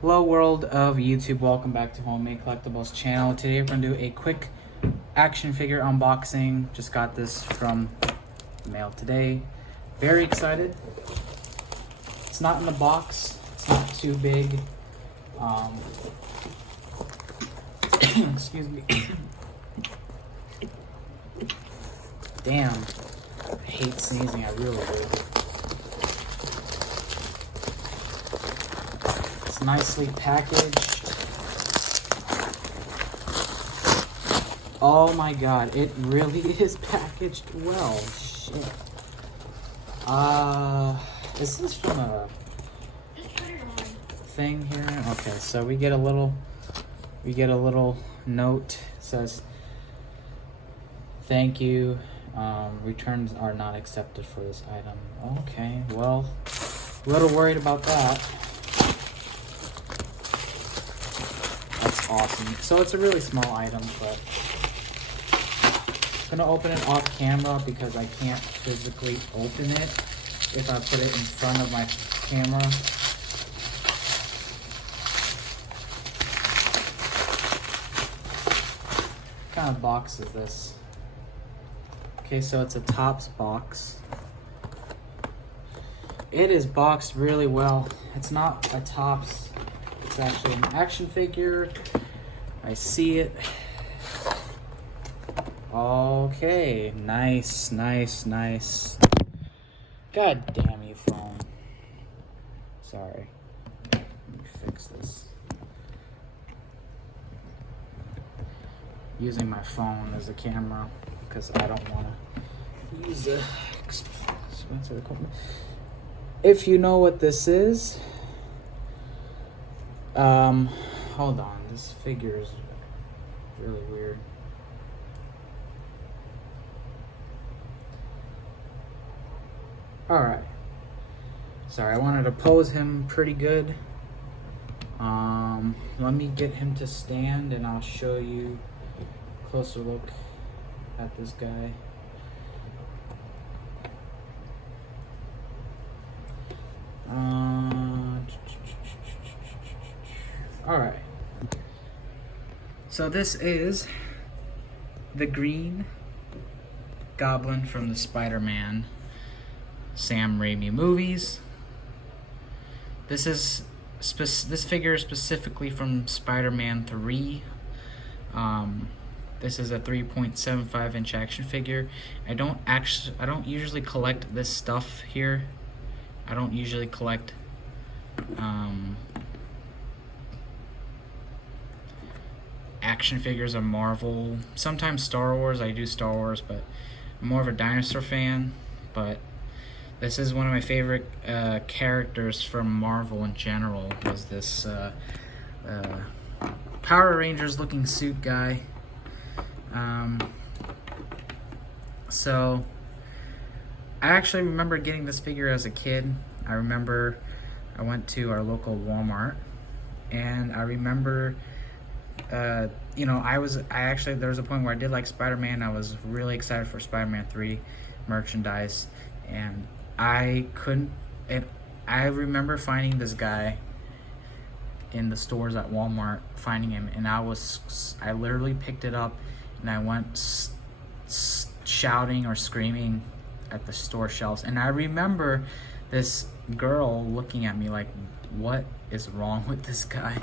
Hello world of YouTube, welcome back to Homemade Collectibles channel. Today we're going to do a quick action figure unboxing. Just got this from the mail today. Very excited. It's not in the box, it's not too big. Excuse me. Damn, I hate sneezing, I really do. It's nicely packaged. Oh my god, it really is packaged well. Shit. Is this from a thing here? Okay, so we get a little note. It says, thank you. Returns are not accepted for this item. Okay, well, a little worried about that. That's awesome. So it's a really small item, but I'm gonna open it off camera because I can't physically open it if I put it in front of my camera. What kind of box is this? Okay, so it's a Topps box. It is boxed really well. It's not a Topps, it's actually an action figure. I see it. Okay, nice, nice, nice. God damn you, phone. Sorry. Let me fix this. Using my phone as a camera because I don't want to use the expensive equipment. If you know what this is, hold on. This figure is really weird. Alright. Sorry, I wanted to pose him pretty good. Let me get him to stand and I'll show you a closer look at this guy. Alright. So this is the Green Goblin from the Spider-Man Sam Raimi movies. This figure is specifically from Spider-Man 3. This is a 3.75 inch action figure. I don't usually collect this stuff here. I don't usually collect action figures of Marvel. Sometimes Star Wars. I do Star Wars, but I'm more of a dinosaur fan. But this is one of my favorite characters from Marvel in general. Was this Power Rangers looking suit guy. So I actually remember getting this figure as a kid. I remember I went to our local Walmart and I remember you know, there was a point where I did like Spider-Man. I was really excited for Spider-Man 3 merchandise, and I remember finding this guy in the stores at Walmart, finding him, and I literally picked it up and I went shouting or screaming at the store shelves. And I remember this girl looking at me like, what is wrong with this guy?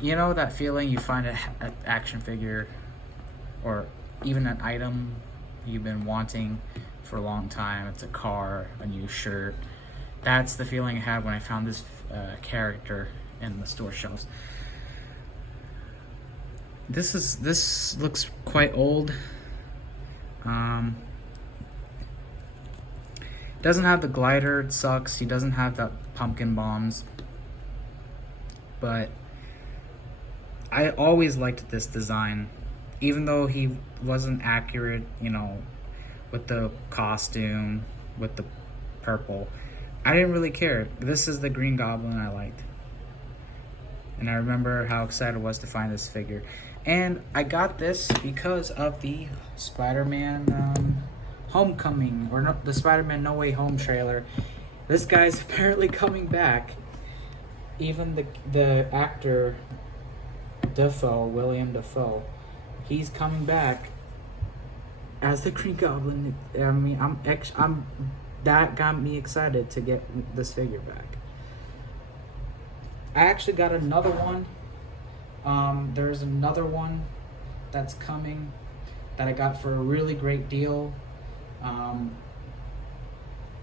You know that feeling you find an action figure or even an item you've been wanting for a long time. It's a car, a new shirt. That's the feeling I had when I found this character in the store shelves. This looks quite old. Doesn't have the glider, it sucks. He doesn't have that pumpkin bombs. But I always liked this design, even though he wasn't accurate, you know, with the costume, with the purple. I didn't really care. This is the Green Goblin I liked. And I remember how excited I was to find this figure. And I got this because of the Spider-Man Homecoming, or no, the Spider-Man No Way Home trailer. This guy's apparently coming back. even the actor Dafoe, William Dafoe, he's coming back as the Green Goblin. I mean, I'm that got me excited to get this figure back. I actually got another one. There's another one that's coming that I got for a really great deal.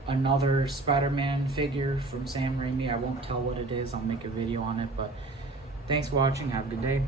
Another Spider-Man figure from Sam Raimi. I won't tell what it is. I'll make a video on it. But thanks for watching. Have a good day.